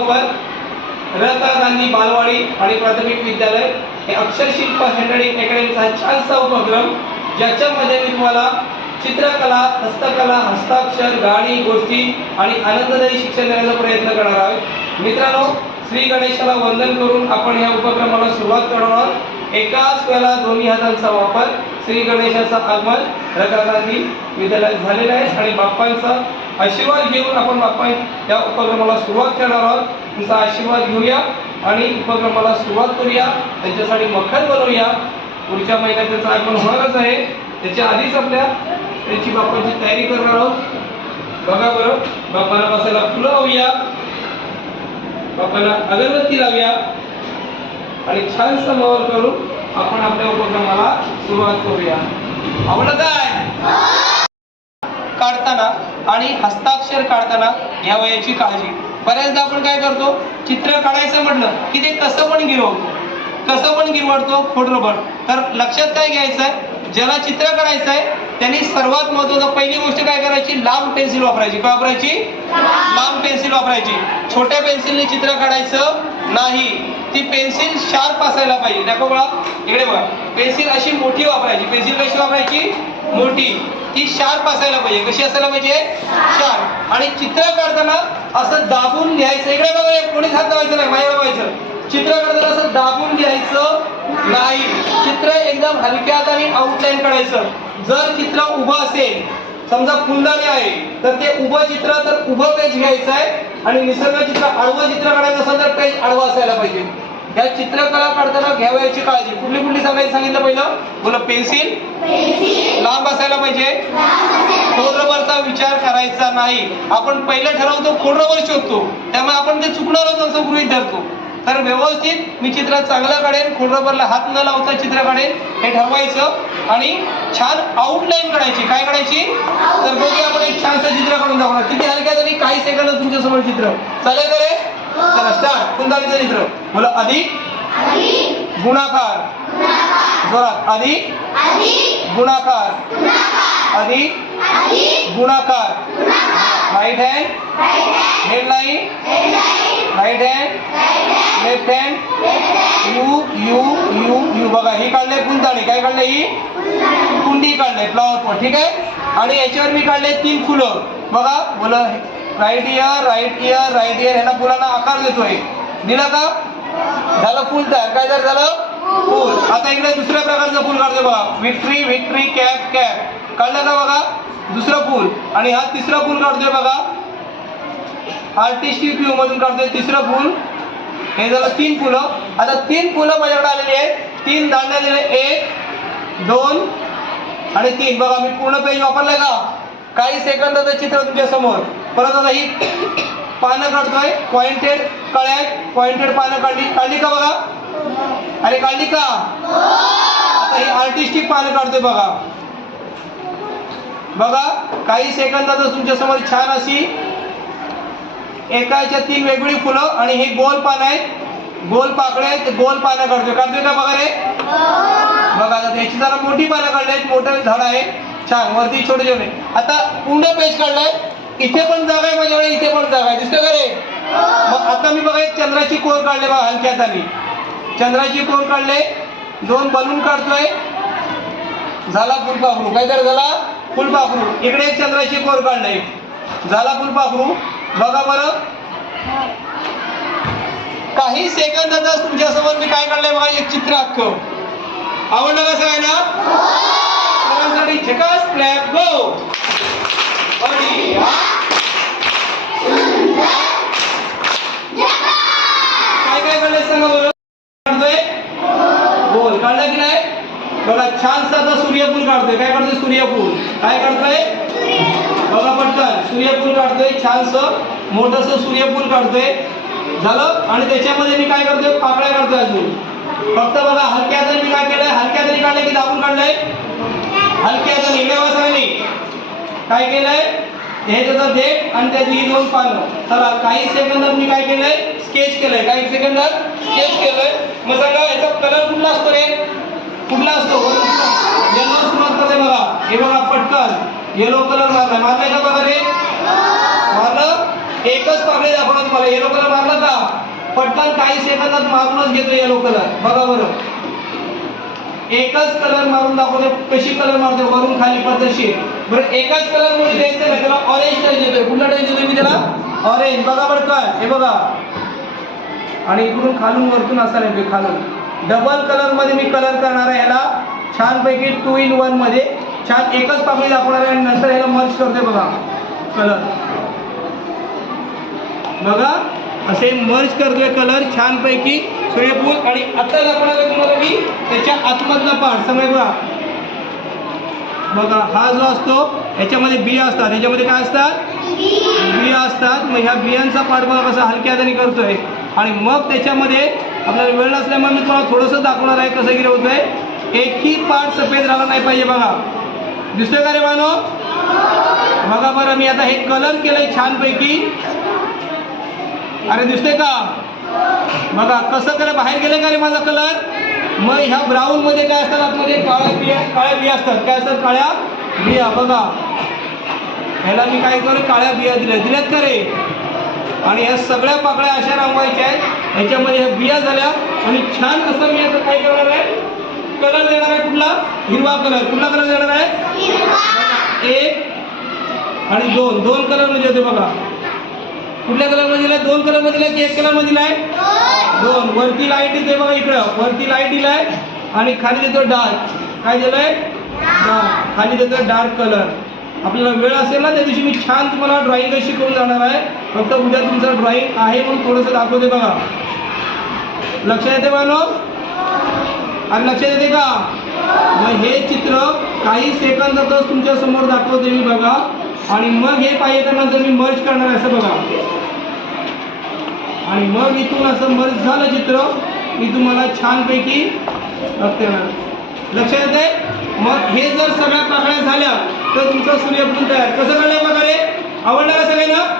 रता गांधी बालवाडी आणि प्राथमिक विद्यालय हे अक्षरशिल्प हँडरायटिंग अकॅडमीचा छानसा उपक्रम, ज्याच्यामध्ये मी तुम्हाला चित्रकला, हस्तकला, हस्ताक्षर, गाणी, गोष्टी आणि आनंददायी शिक्षण देण्याचा प्रयत्न करणार आहोत. मित्रांनो, श्री गणेशाला वंदन करून आपण या उपक्रमाला सुरुवात करणार आहोत. एकाच वेळेला दोन्ही हातांचा वापर. श्री गणेशाचं आगमन रता गांधी विद्यालयात झालेलं आहे आणि बाप्पांचा आशीर्वाद घेऊन आपण बाप्पा या उपक्रमाला सुरुवात करणार आहोत. तुमचा आशीर्वाद घेऊया आणि उपक्रमाला सुरुवात करूया. त्यांच्यासाठी मखर बनवूया. पुढच्या महिन्यात त्याचं आगमन होणारच आहे. त्याच्या आधीच आपल्या त्याची बाप्पाची तयारी करणार आहोत. बघा बरं, बाप्पाला बसायला फुलं लावूया, बाप्पाला अगरबत्ती लावूया आणि छान समावर करून आपण आपल्या उपक्रमाला सुरुवात करूया. आवडलं काय? काढताना आणि हस्ताक्षर काढताना या वयाची काळजी. बऱ्याचदा आपण काय करतो, चित्र काढायचं म्हटलं की ते कसं पण गिरवडतो खोडरबर. तर लक्षात काय घ्यायचंय, ज्याला चित्र काढायचं आहे त्यांनी सर्वात महत्त्वाचं पहिली गोष्ट काय करायची, लांब पेन्सिल वापरायची. काय वापरायची? लांब पेन्सिल वापरायची. छोट्या पेन्सिलने चित्र काढायचं नाही. ती पेन्सिल शार्प असायला पाहिजे. दाखव बघा, इकडे बघा, पेन्सिल अशी मोठी वापरायची. पेन्सिल कशी वापरायची? मोठी. ती शार्प असायला पाहिजे. कशी असायला पाहिजे? शार्प. आणि चित्र काढताना असं दाबून लिहायचं. इकडे बघा, कोणीच हात लावायचं नाही, मागे लावायचं. चित्र काढताना असं दाबून लिहायचं नाही. चित्र एकदम हलक्या हाताने आउटलाईन काढायचं. जर चित्र उभं असेल, समजा फुलदाणी आहे, तर ते उभं चित्र, तर उभं पेज घ्यायचं आहे. आणि निसर्ग चित्र, आडवं चित्र काढायचं असेल तर पेज आडवं असायला पाहिजे. या चित्रकला काढताना घ्यावयाची काळजी. कुठली सांगितलं पहिलं? बोला, पेन्सिल लांब असायला पाहिजे. खोडरबरचा विचार करायचा नाही. आपण पहिलं ठरवतो, खोडरबर शोधतो, त्यामुळे आपण ते चुकणारच असं गृहीत धरतो. तर व्यवस्थित मी चित्र चांगलं काढेन, खोडरबरला हात न लावता चित्र काढेन हे ठरवायचं आणि छान आउटलाईन काढायची. काय काढायची? तर बघूया आपण एक छानसं चित्र काढून दाखवणार. किती हलक्या तरी काही सेकंद तुमच्या समोर चित्र चालेल का रे? चला स्टार्ट. फुलदाणीचं चित्र. बोला, अधिक गुणाकार. जोरात. अधिक गुणाकार. अधिक गुणाकार. Right hand, headline, right hand, left hand, U U U U. बघा, ही काढले फुलदाणी. काय काढले? ही कुंडी काढले, फ्लॉवर पॉट. ठीक आहे. आणि याच्यावर मी काढले 3 फुलं. बघा, बोला, right ear, right ear, right ear. ह्यांना फुलांना आकार देतोय. दिला का? झालं फुल तयार. काय तयार झालं? फुल. आता इकडे दुसऱ्या प्रकारचं फुल काढतोय. बघा, विक्ट्री, विक्ट्री, कॅप, कॅप. काढलं का? बघा, दुसरं फुल. आणि हा तिसरं फुल काढतोय. बघा, आर्टिस्टिक व्ह्यू मधून काढतोय तिसरं फुल. हे झालं 3 फुलं. आता 3 फुलं माझ्याकडे आलेली आहेत. 3 दांड्या दिले, 1 2 आणि 3. बघा, मी पूर्ण पेज वापरलंय का? काही सेकंदाचं चित्र तुमच्या समोर. परत आता ही पानं काढतोय. पॉइंटेड कळ्या, पॉइंटेड पानं काढली का? बघा, अरे काढली का? आता ही आर्टिस्टिक पानं काढतोय. बघा बघा, काही सेकंदातच तुमच्या समोर छान अशी एकाच्या 3 वेगवेगळी फुलं आणि हे गोल पानं आहेत, गोल पाकळे आहेत. गोल पानं काढतोय का? बघा रे. बघा, आता याची जरा मोठी पानं काढली आहेत. मोठं झाड आहे छान, वरती छोटे छोटे. आता पूर्ण पेज काढलाय. इथे पण जागा आहे माझ्याकडे, इथे पण जागा आहे. दिसतं का रे? मग आता मी बघा एक चंद्राची कोर काढले. बघा, हलक्या हाताने चंद्राची कोर काढले. 2 बलून काढतोय. झाला फुलपाखरू. काय तर झाला? फुलपाखरू. इकडे एक चंद्राची कोर काढले. झाला फुलपाखरू. बघा बरं, काही सेकंदातच तुमच्या समोर मी काय काढलंय बघा, एक चित्र अख्खं. आवडलं का सगळ्यांना? सर्वांसाठी झकास क्लॅप. गो. काय काय काढलंय सांगा बरं? काढतोय गोल. काढलं की नाही? बघा, छानसा सूर्यफूल काढतोय. काय काढतोय? सूर्यफूल. काय काढतोय? बघा पटकन, सूर्यफूल काढतोय. छानसं मोठंसं सूर्यफूल काढतोय. झालं. आणि त्याच्यामध्ये मी काय करतोय? पाकळ्या काढतोय अजून. फक्त बघा, हलक्या हाताने मी काय केलंय? हलक्या हाताने काढलंय की दाबून काढलंय? हलक्या हाताने. इकडे बघा, काय केलंय? हे त्याचं देठ आणि त्याची 2 पानं. चला, काही सेकंदात मी काय केलंय? स्केच केलंय. काही सेकंदात स्केच केलंय. मग सांगा, याचा कलर कुठला असतो रे? कुठला असतो? येलो सुरुवात करते. बघा, हे बघा, पटकन येलो कलर मारलाय. मारलाय का? बघा रे, मारलं. एकच पाकळी दाखवणार तुम्हाला. येलो कलर मारला का? पटकन काही सेकंदात मारूनच घेतो येलो कलर. बघा बरं, एकच कलर मारून दाखवतो कशी कलर मारतो वरून खाली पद्धतशीर. बरं एकच कलर मध्ये द्यायचं ना त्याला ऑरेंज टच देतोय. कुठला टच देतोय मी त्याला? ऑरेंज. बघा बरं काय हे बघा, आणि इकडून खालून वरतून असा नाही खालून. डबल कलर मध्ये मी कलर करणार आहे ह्याला छानपैकी 2 in 1 मध्ये. छान एकच पाकळी दाखवणार आहे आणि नंतर ह्याला मर्ज करतोय बघा कलर. बघा असे मर्ज करतोय कलर छानपैकी सूर्यफूल. आणि आता दाखवणार आहे तुम्हाला मी त्याच्या आतमधला पार्ट. समज बघा, बघा हा जो असतो याच्यामध्ये बिया असतात. याच्यामध्ये काय असतात? बिया असतात. मग ह्या बियांचा पार्ट बघा कसा हलक्या हाताने करतोय. आणि मग त्याच्यामध्ये आपल्याला वेळ नसल्यामुळे मी तुम्हाला थोडंसं दाखवणार आहे कसं गिरे होतंय. एकही पार्ट सफेद राहिला नाही पाहिजे. बघा दिसतोय का रे बानो? बघा बरं, मी आता हे कलर केलंय छानपैकी. अरे दिसतोय का? बघा कसं कलर बाहेर गेलं का रे माझा कलर. मग ह्या ब्राऊन मध्ये काय असतात? आतमध्ये काळ्या बिया असतात. काय असतात? काळ्या बिया. बघा ह्याला मी काय करू, काळ्या बिया दिल्यात का रे. आणि ह्या सगळ्या पाकळ्या अशा रंगवायच्या आहेत. ह्याच्यामध्ये ह्या बिया झाल्या. आणि छान असं मी आता काय करणार आहे, कलर देणार आहे. कुठला? हिरवा कलर. कुठला कलर देणार आहे? 1 आणि 2. 2 कलर मध्ये येते. बघा कुठल्या कलर मध्ये दिलाय? 2 कलर मध्ये दिलाय की 1 कलर मध्ये दिलाय? 2. वरती लाईट येते बघा इकडं, वरती लाईट दिलाय. आणि खाली देतो डार्क. काय दिलंय? डार्क. खाली देतो डार्क कलर. आपल्याला वेळ असेल ना त्या दिवशी मी छान तुम्हाला ड्रॉइंग शिकवून जाणार आहे. फक्त उद्या तुमचं ड्रॉइंग आहे म्हणून थोडंसं दाखवते. बघा लक्षात येते बानो? आणि लक्षात येते का? मग हे चित्र काही सेकंदातच तुमच्या समोर दाखवते मी. बघा आणि मग हे पाहिजे तर नंतर मी मर्ज करणार आहे असं बघा. आणि मग इथून असं मर्ज झालं चित्र मी तुम्हाला छानपैकी लक्षात येते. मग हे जर सगळ्या पाकळ्या झाल्या तर तुमचं सूर्यफूल तयार. कसं कळलंय प्रकारे? आवडलं का सगळ्यांना?